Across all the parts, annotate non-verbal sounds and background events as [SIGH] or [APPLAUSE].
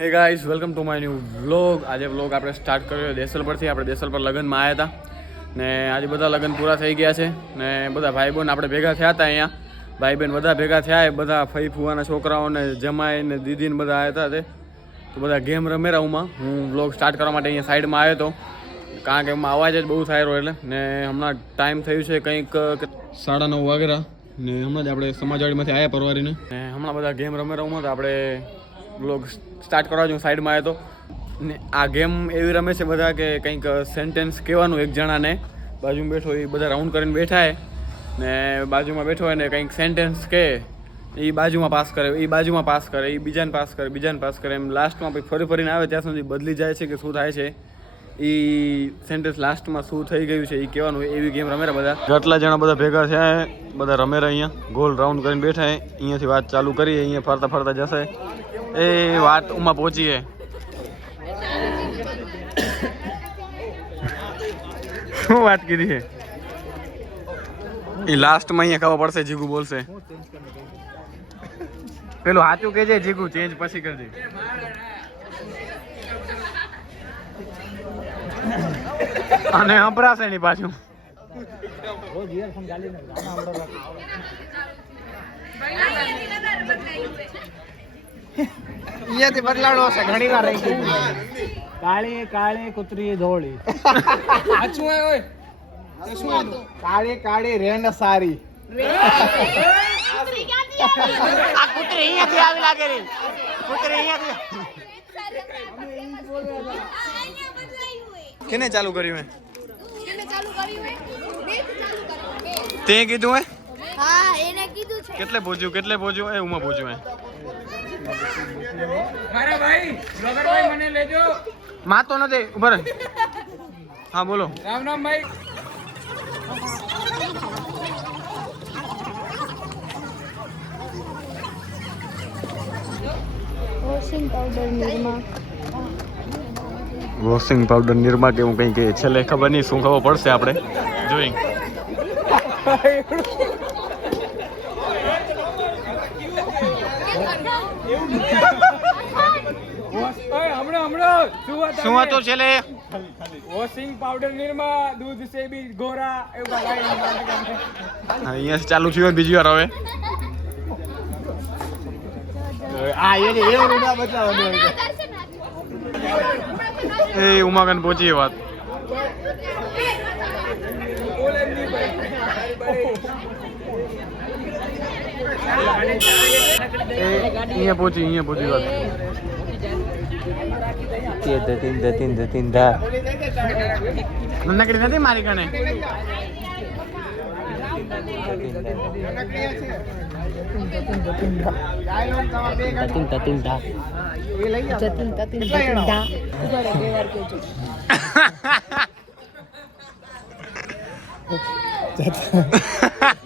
Hey guys welcome to my new vlog આજે vlog આપણે start કર્યો દેસલ પરથી. આપણે દેસલ પર લગ્નમાં આવ્યા હતા. ને આજે બધા લગ્ન પૂરા થઈ ગયા છે. ને બધા ભાઈ બહેન આપણે ભેગા થયા હતા અહીંયા. ભાઈ બહેન બધા ભેગા થયા બધા ફઈ ફુવાના છોકરાઓને જમાઈ ને દીદીને બધા આવ્યા હતા તે. તો બધા ગેમ રમે રहुંમાં હું વ્લોગ સ્ટાર્ટ કરવા માટે અહીંયા સાઈડમાં આવ્યો હતો. કારણ કે એમાં અવાજ જ બહુ થાય રહ્યો એટલે. ને હમણાં ટાઈમ થયું છે કંઈક સાડા નવ વાગ્યા. ને હમણાં જ આપણે સમાજવાડીમાંથી આવ્યા પરવારીને. ને હમણાં બધા ગેમ રમે રहुંમાં તો આપણે બ્લોગ સ્ટાર્ટ કરવા હું સાઈડમાં આવ્યો હતો ને આ ગેમ એવી રમે છે બધા કે કંઈક સેન્ટેન્સ કહેવાનું એક જણાને. બાજુમાં બેઠો એ બધા રાઉન્ડ કરીને બેઠા હે. ને બાજુમાં બેઠો હોય ને કંઈક સેન્ટેન્સ કહે, એ બાજુમાં પાસ કરે, એ બાજુમાં પાસ કરે, એ બીજાને પાસ કરે, બીજાને પાસ કરે. એમ લાસ્ટમાં પછી ફરી ફરીને આવે, ત્યાં સુધી બદલી જાય છે કે શું થાય છે. એ સેન્ટેન્સ લાસ્ટમાં શું થઈ ગયું છે એ કહેવાનું એવી ગેમ રમે બધા. જેટલા જણા બધા ભેગા થયા બધા રમે અહીંયા. ગોલ રાઉન્ડ કરીને બેઠા અહીંયાથી વાત ચાલુ કરીએ, અહીંયા ફરતા ફરતા જશે. એ વાત ઉમાં પહોંચીએ શું વાત કીધી છે એ લાસ્ટમાં અહીંયા ખબર પડશે જીગુ બોલશે. પેલું સાચું કેજે જીગુ ચેન્જ પછી કરજે. અને સંભળાશે ની પાછું. અહીંયાથી બદલાડો હશે ઘણી વાર રહી ગઈ. કાળી કાળી કૂતરી ધોળી. હોય કાળી કાળી રેન સારી. આ કૂતરી અહીંયાથી આવી લાગે રે. કૂતરી અહીંયાથી. કેને ચાલુ કર્યું મેં તે કીધું હે? હા એને કીધું છે. કેટલે ભોજ્યું કેટલે ભોજ્યું? એ ઉમાં ભોજ્યું હે. મારા ભાઈ ભાઈ મને લેજો. માં તો નથી ઉભર હા બોલો. રામ રામ ભાઈ. Washing powder Nirma washing powder Nirma કે હું કંઈ કે છેલ્લે ખબર નહીં શું ખબર પડશે આપણે? જોઈ ઓય હમણાં હમણાં શું વાત શું હતું છેલ્લે વોશિંગ પાવડર નિરમા દૂધ સેબી ગોરા એવું અહીંયા ચાલુ થયું બીજી વાર હવે. આ એને એવું રૂડા બતાવવાનું એ ઉમાગન પહોંચી વાત. એ અહીંયા પહોંચી અહીંયા પહોંચી વાત. નનકડી નથી મારી કણે જતીન તતીન જતીન દા ઉભાડો બે વાર કહેજો [LAUGHS] ટન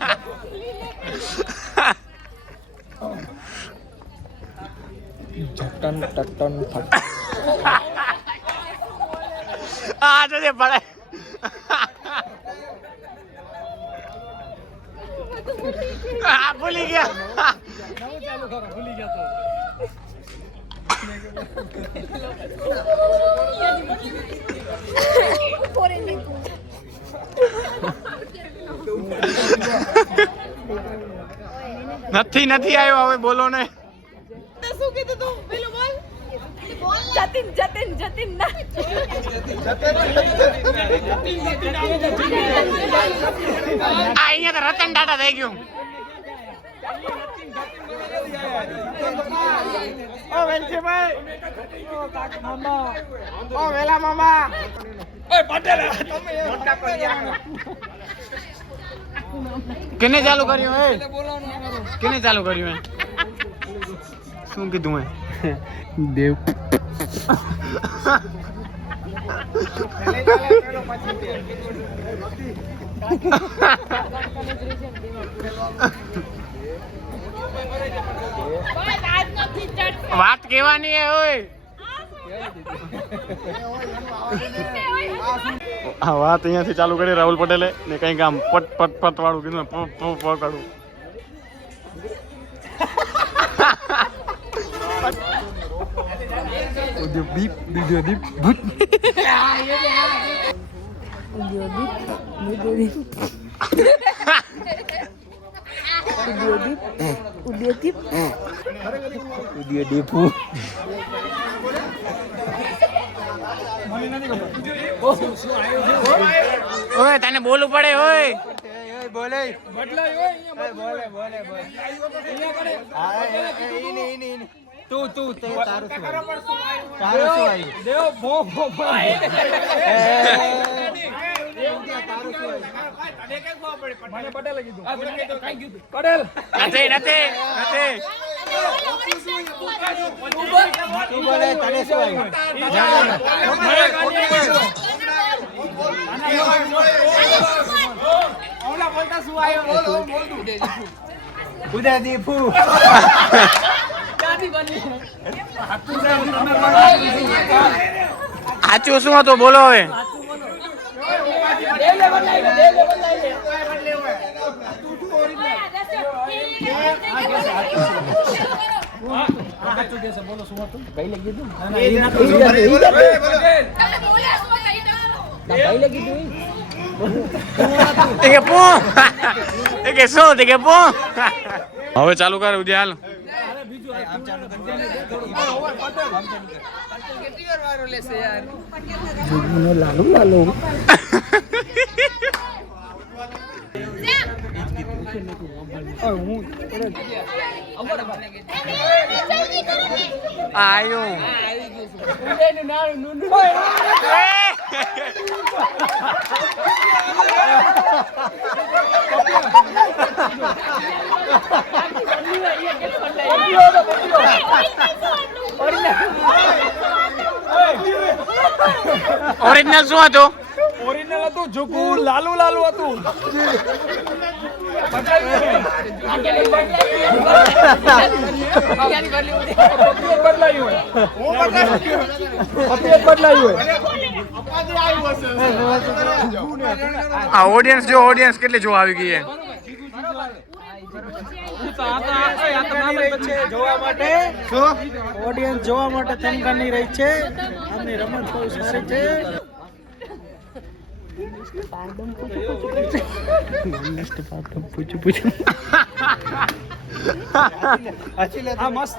ટન [LAUGHS] આ તો પડે [LAUGHS] આ ભૂલી ગયા. [LAUGHS] નથી નથી આવ્યો હવે બોલો ને. શું કીધું તું? પેલું જતીન જતીન જતીન ના. આ અહીંયા તો રતન ટાટા થઈ ગયું. ઓ વેલજીભાઈ. ઓ કાકા મામા ઓ વેલા મામા. ઓય પટેલ. તમે મોટા પડિયા કેને ચાલુ કર્યું હે કેને ચાલુ કર્યું હે શું કીધું હે દેવ વાત કેવાની હે ઓય આ વાત અહીંયાથી ચાલુ કરી રાહુલ પટેલે ને કંઈક આમ પટ પટ પટ વાળું કીધું પ પ પ કાઢું ઓય તને બોલવું પડે ઓય તું તું તે તારું શું તારું શું આવ્યું દેવ ભો ભો ભો પટેલે નથી નથી નથી તું સાચું શું હતું? બોલો હવે. હવે ચાલુ કર તે કે શું તે કે પો હવે ચાલુ કર ઉદ્યા હાલ આયો [LAUGHS] ઓરિજિનલ શું હતું? ઓરિજિનલ હતું ઝુકુ લાલુ લાલુ હતું. ઓડિયન્સ જો ઓડિયન્સ કેટલી જોવા આવી ગઈ છે? જોવા માટે. ઓડિયન્સ જોવા માટે તનકાની રહી છે. આમની રમત બહુ સારી છે. હા મસ્ત.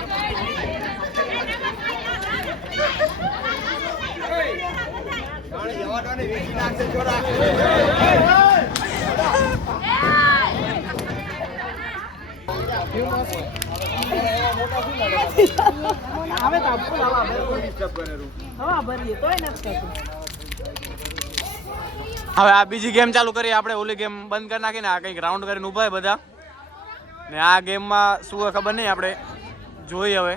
હવા આ બીજી ગેમ ચાલુ કરી આપણે ઓલી ગેમ બંધ કરી નાખીને આ કંઈક રાઉન્ડ કરીને ઊભા બધા. ને આ ગેમમાં શું ખબર નહીં આપણે. જોઈએ હવે.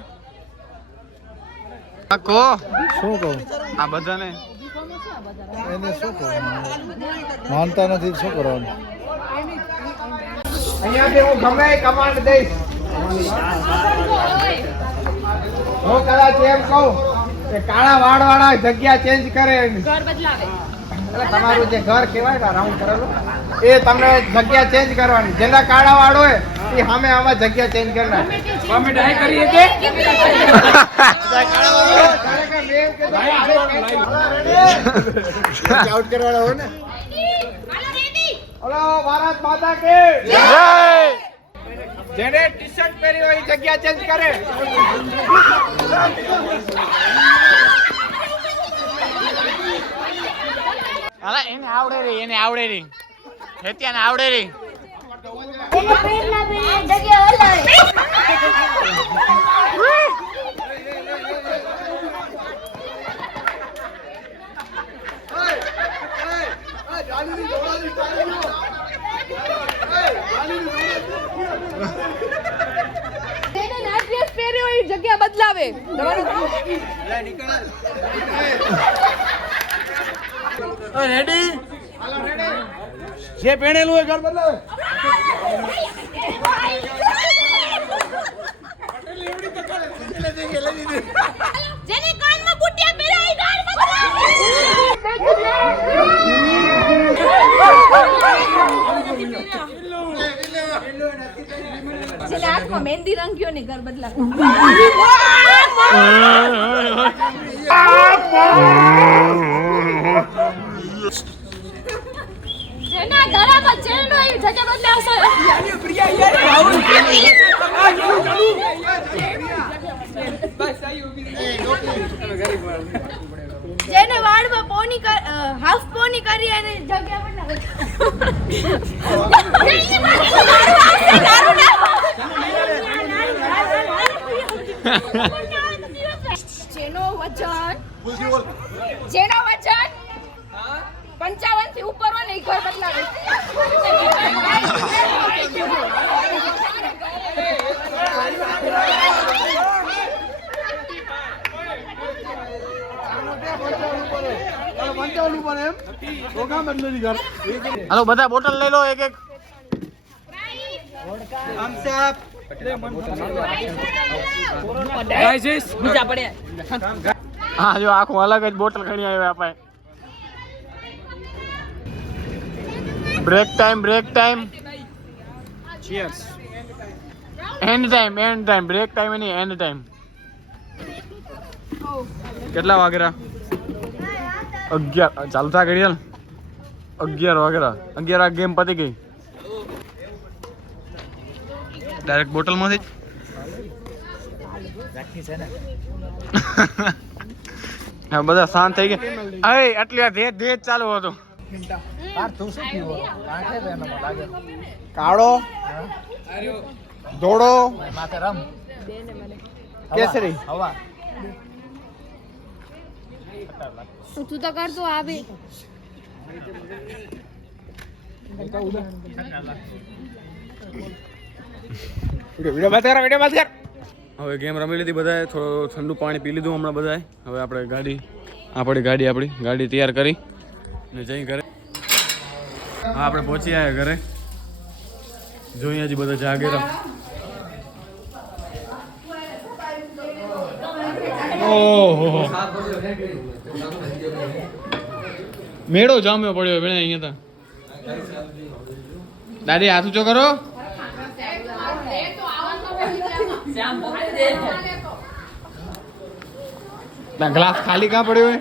કહો શું કહું? આ બધાને એને શું કરવાનું? માનતા નથી, શું કરવાનું? અહીંયાથી હું ગમે કમાન્ડ દઈશ. હું કદાચ એમ કહું કે કાળા વાળ વાળા જગ્યા ચેન્જ કરે. ઘર તમારું જે ઘર કહેવાય ને રાઉન્ડ કરેલું, એ તમને જગ્યા ચેન્જ કરવાની. જેના કાળા વાળ હોય એ સામે આમાં જગ્યા ચેન્જ કરી નાખે. અમે ડાય કરીએ કે? આઉટ [LAUGHS] [LAUGHS] કરવાના હોય ને? હલો ભારત માતા કે જેને ટી શર્ટ પહેરી હોય એ જગ્યા ચેન્જ કરે. હાલા એને આવડે રે એને આવડે રે. હેત્યાને આવડે રી જેને ના ડ્રેસ પહેર્યો હોય એ જગ્યા બદલાવે જે પહેણેલું હોય ઘર બદલાવે. જેને કાનમાં બુટિયા પહેરાઈ ગાડ જેને હાથમાં મહેંદી રંગ્યો ને ઘર બદલા જેના જગ્યા બદલાવશે. જેને વાળમાં પોની હાફ પોની કરી અને જગ્યા બનાવે જેનો વજન જેનો વજન પંચાવનથી ઉપર હોય ને એ ઘર બદલાવે. હાલો બધા બોટલ લઈ લો એક એક હા જો આખું અલગ જ બોટલ ઘણી આવી આપણે break time break time end time end time break time any end time કેટલા વાગેરા અગિયાર ચાલુ થા ઘડી ચાલ અગિયાર વાગેરા અગિયાર આ ગેમ પતી ગઈ. ડાયરેક્ટ બોટલમાંથી? જ હા બધા શાંત થઈ ગયા. અરે એટલે ધેજ ધેજ ચાલુ હતું. કાળો ધોળો કેસરી. તું તો કરતો આવે. હવે ગેમ રમી લીધી બધાએ થોડું ઠંડુ પાણી પી લીધું હમણાં બધાએ. હવે આપણે ગાડી આપણી ગાડી આપણી ગાડી તૈયાર કરી ને જઈ ઘરે. હા આપણે પહોંચી આવ્યા ઘરે. જોઈએ હજી બધા જાગેરા ઓહો. મેળો જામ્યો પડ્યો ભણે અહીંયા તો. દાદી હાથ ઊંચો કરો. ગ્લાસ ખાલી કા પડ્યો હોય?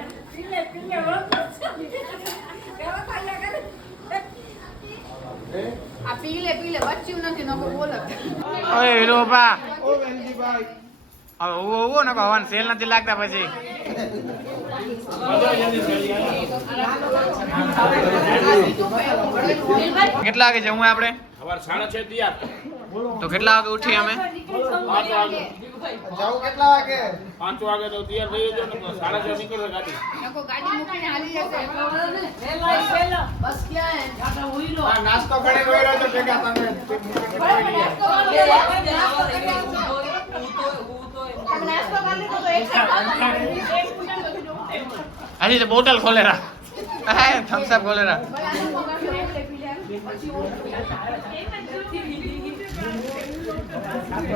પી લે પી લે બચ્યું નથી નકર બોલો. અરે બા ઓ વેલજીભાઈ હવે ઉવો ને હવાન સેલ નથી લાગતા પછી. કેટલા વાગે જવું આપણે? તો કેટલા વાગે ઉઠી અમે? જાવ કેટલા વાગે? પાંચ વાગે તો તૈયાર થઈ જજો સાડા છ નીકળશે ગાડી. નકો ગાડી મૂકીને હાલી જશે આ નાસ્તો કરી તો બોટલ ખોલેરા થમ્સ અપ ખોલેરા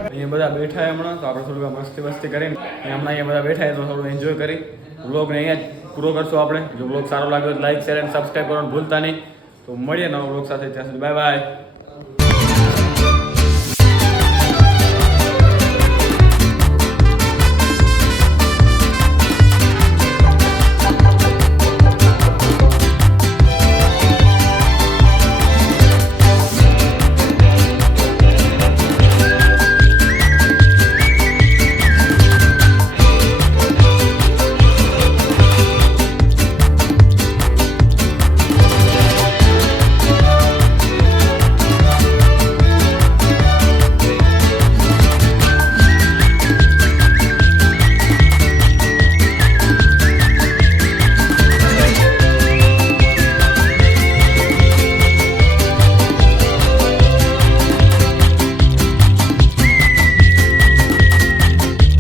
અહીંયા બધા બેઠા હમણાં, તો આપણે થોડુંક મસ્તી મસ્તી કરીને હમણાં અહીંયા બધા બેઠા તો થોડું એન્જોય કરી. વ્લોગને અહીંયા જ પૂરો કરશું આપણે. જો વ્લોગ સારો લાગ્યો લાઈક શેર અને સબસ્ક્રાઈબ કરવાનું ભૂલતા નહીં. તો મળીએ નવા વ્લોગ સાથે. ત્યાં સુધી બાય બાય